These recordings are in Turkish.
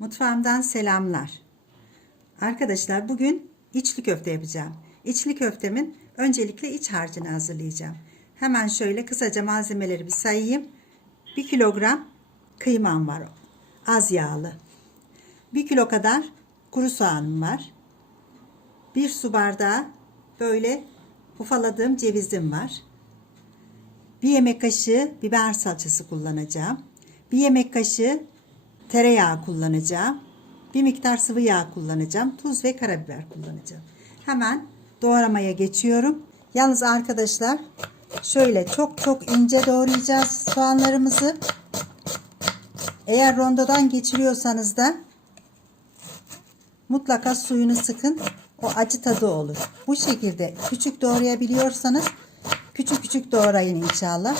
Mutfağımdan selamlar. Arkadaşlar bugün içli köfte yapacağım. İçli köftemin öncelikle iç harcını hazırlayacağım. Hemen şöyle kısaca malzemeleri bir sayayım. 1 kilogram kıymam var. Az yağlı. 1 kilo kadar kuru soğanım var. 1 su bardağı böyle ufaladığım cevizim var. 1 yemek kaşığı biber salçası kullanacağım. 1 yemek kaşığı tereyağı kullanacağım. Bir miktar sıvı yağ kullanacağım. Tuz ve karabiber kullanacağım. Hemen doğramaya geçiyorum. Yalnız arkadaşlar şöyle çok çok ince doğrayacağız soğanlarımızı. Eğer rondodan geçiriyorsanız da mutlaka suyunu sıkın. O acı tadı olur. Bu şekilde küçük doğrayabiliyorsanız küçük küçük doğrayın inşallah.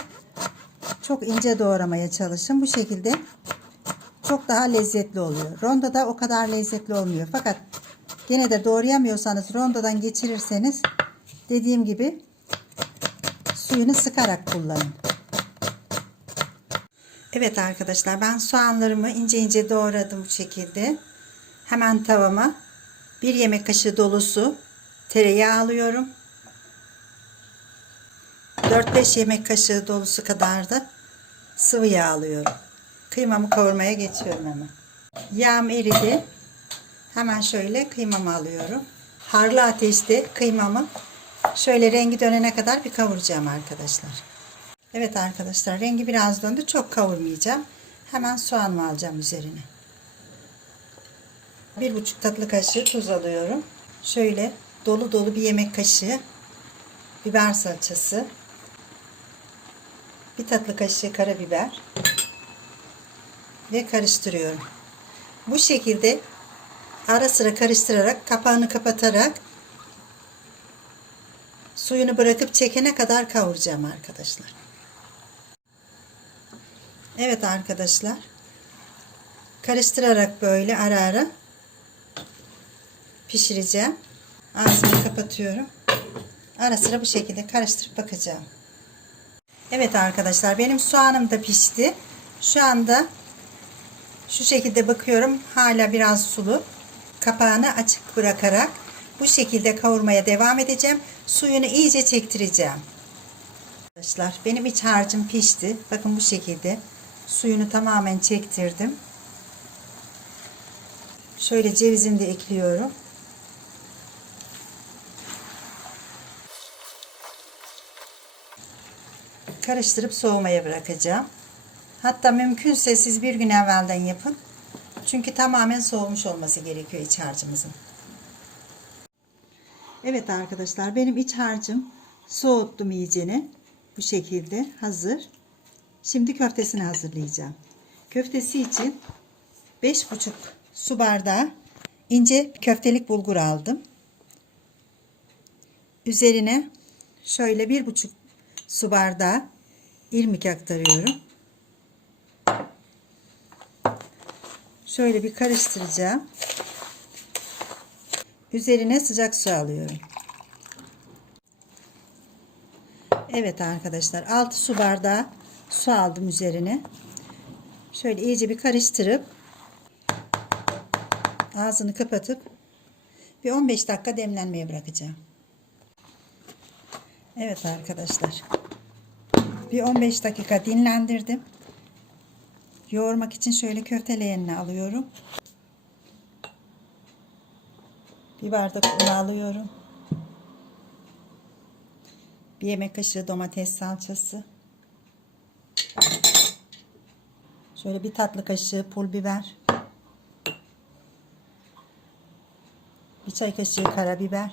Çok ince doğramaya çalışın. Bu şekilde çok daha lezzetli oluyor. Rondoda o kadar lezzetli olmuyor. Fakat gene de doğrayamıyorsanız rondodan geçirirseniz dediğim gibi suyunu sıkarak kullanın. Evet arkadaşlar ben soğanlarımı ince ince doğradım bu şekilde. Hemen tavama bir yemek kaşığı dolusu tereyağı alıyorum. 4-5 yemek kaşığı dolusu kadar da sıvı yağ alıyorum. Kıymamı kavurmaya geçiyorum hemen. Yağım eridi. Hemen şöyle kıymamı alıyorum. Harlı ateşte kıymamı şöyle rengi dönene kadar bir kavuracağım arkadaşlar. Evet arkadaşlar rengi biraz döndü. Çok kavurmayacağım. Hemen soğanımı alacağım üzerine. Bir buçuk tatlı kaşığı tuz alıyorum. Şöyle dolu dolu bir yemek kaşığı biber salçası. Bir tatlı kaşığı karabiber ve karıştırıyorum. Bu şekilde ara sıra karıştırarak kapağını kapatarak suyunu bırakıp çekene kadar kavuracağım arkadaşlar. Evet arkadaşlar. Karıştırarak böyle ara ara pişireceğim. Ağzını kapatıyorum. Ara sıra bu şekilde karıştırıp bakacağım. Evet arkadaşlar benim soğanım da pişti. Şu anda şu şekilde bakıyorum. Hala biraz sulu. Kapağını açık bırakarak bu şekilde kavurmaya devam edeceğim. Suyunu iyice çektireceğim. Arkadaşlar benim iç harcım pişti. Bakın bu şekilde suyunu tamamen çektirdim. Şöyle cevizini de ekliyorum. Karıştırıp soğumaya bırakacağım. Hatta mümkünse siz bir gün evvelden yapın. Çünkü tamamen soğumuş olması gerekiyor iç harcımızın. Evet arkadaşlar benim iç harcım soğuttum iyicene. Bu şekilde hazır. Şimdi köftesini hazırlayacağım. Köftesi için 5,5 su bardağı ince köftelik bulgur aldım. Üzerine şöyle 1,5 su bardağı irmik aktarıyorum. Şöyle bir karıştıracağım. Üzerine sıcak su alıyorum. Evet arkadaşlar 6 su bardağı su aldım üzerine. Şöyle iyice bir karıştırıp ağzını kapatıp bir 15 dakika demlenmeye bırakacağım. Evet arkadaşlar. Bir 15 dakika dinlendirdim. Yoğurmak için şöyle köfte leğenine alıyorum. Bir bardak un alıyorum. Bir yemek kaşığı domates salçası. Şöyle bir tatlı kaşığı pul biber. Bir çay kaşığı karabiber.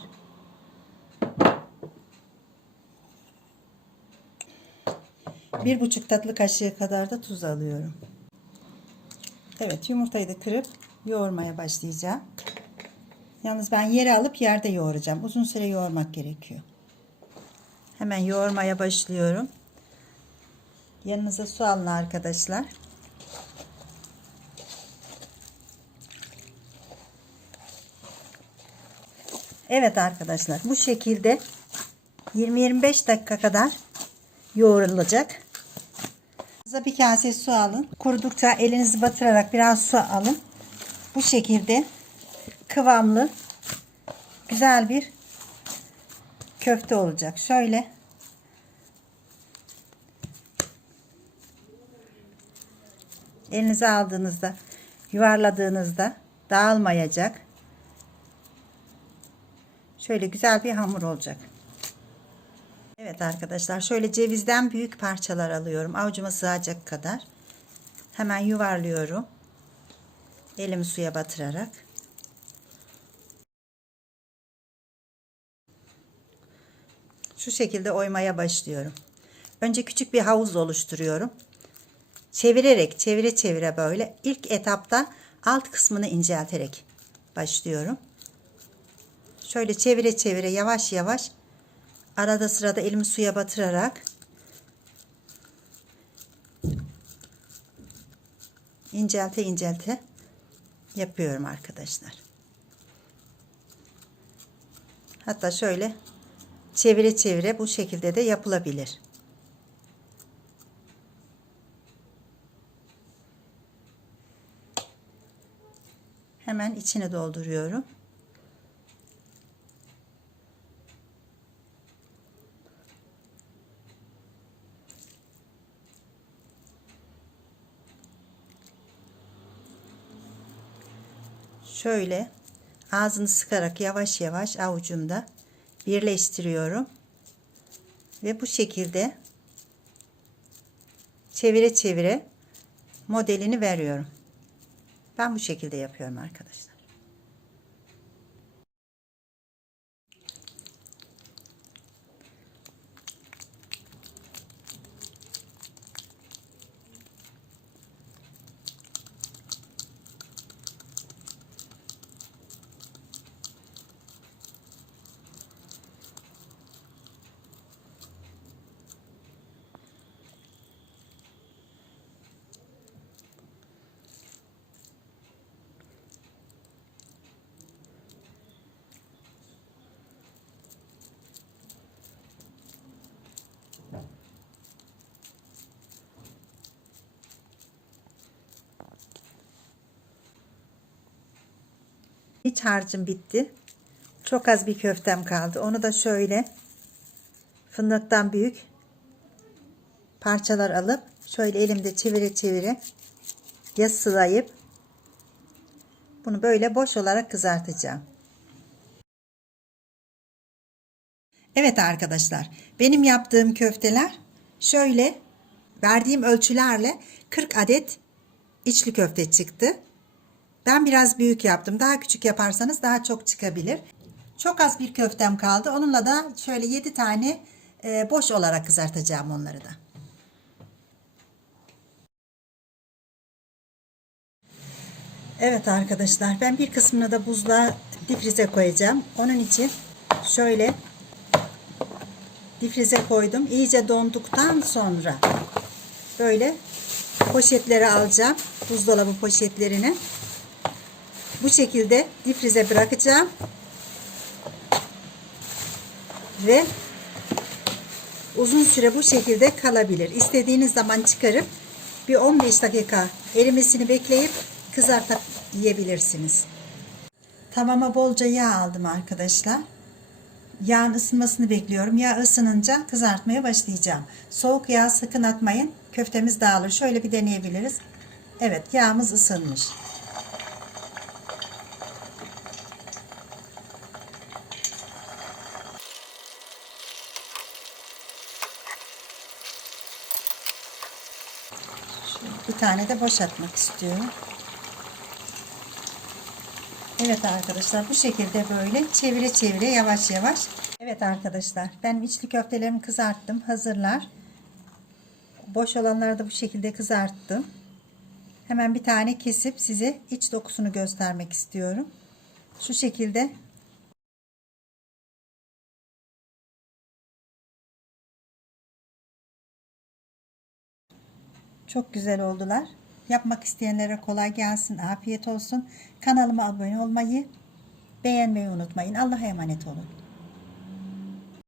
Bir buçuk tatlı kaşığı kadar da tuz alıyorum. Evet yumurtayı da kırıp yoğurmaya başlayacağım. Yalnız ben yere alıp yerde yoğuracağım. Uzun süre yoğurmak gerekiyor. Hemen yoğurmaya başlıyorum. Yanınıza su alın arkadaşlar. Evet arkadaşlar bu şekilde 20-25 dakika kadar yoğrulacak. Bir kase su alın. Kurudukça elinizi batırarak biraz su alın. bu şekilde kıvamlı güzel bir köfte olacak. Şöyle elinize aldığınızda yuvarladığınızda dağılmayacak. Şöyle güzel bir hamur olacak. Evet arkadaşlar şöyle cevizden büyük parçalar alıyorum. Avucuma sığacak kadar. Hemen yuvarlıyorum. Elimi suya batırarak. Şu şekilde oymaya başlıyorum. Önce küçük bir havuz oluşturuyorum. Çevirerek, çevire çevire böyle ilk etapta alt kısmını incelterek başlıyorum. Şöyle çevire çevire yavaş yavaş arada sırada elimi suya batırarak incelte incelte yapıyorum arkadaşlar. Hatta şöyle çevire çevire bu şekilde de yapılabilir. Hemen içine dolduruyorum. Şöyle ağzını sıkarak yavaş yavaş avucumda birleştiriyorum. Ve bu şekilde çevire çevire modelini veriyorum. Ben bu şekilde yapıyorum arkadaşlar. İç harcım bitti. Çok az bir köftem kaldı. Onu da şöyle fındıktan büyük parçalar alıp şöyle elimde çevire çevire yassılayıp bunu böyle boş olarak kızartacağım. Evet arkadaşlar benim yaptığım köfteler şöyle verdiğim ölçülerle 40 adet içli köfte çıktı. Ben biraz büyük yaptım. Daha küçük yaparsanız daha çok çıkabilir. Çok az bir köftem kaldı. Onunla da şöyle 7 tane e, boş olarak kızartacağım onları da. Evet arkadaşlar ben bir kısmını da buzluğa difrize koyacağım. Onun için şöyle difrize koydum. İyice donduktan sonra böyle poşetlere alacağım. Buzdolabı poşetlerini. Bu şekilde difrize bırakacağım. Ve uzun süre bu şekilde kalabilir. İstediğiniz zaman çıkarıp bir 15 dakika erimesini bekleyip kızartıp yiyebilirsiniz. Tavama bolca yağ aldım arkadaşlar. Yağın ısınmasını bekliyorum. Yağ ısınınca kızartmaya başlayacağım. Soğuk yağ sakın atmayın. Köftemiz dağılır. Şöyle bir deneyebiliriz. Evet yağımız ısınmış. Şöyle bir tane de boşaltmak istiyorum. Evet arkadaşlar bu şekilde böyle çevire çevire yavaş yavaş. Evet arkadaşlar ben içli köftelerimi kızarttım. Hazırlar. Boş olanları da bu şekilde kızarttım. Hemen bir tane kesip size iç dokusunu göstermek istiyorum. Şu şekilde Çok güzel oldular. Yapmak isteyenlere kolay gelsin, afiyet olsun. Kanalıma abone olmayı, beğenmeyi unutmayın. Allah'a emanet olun.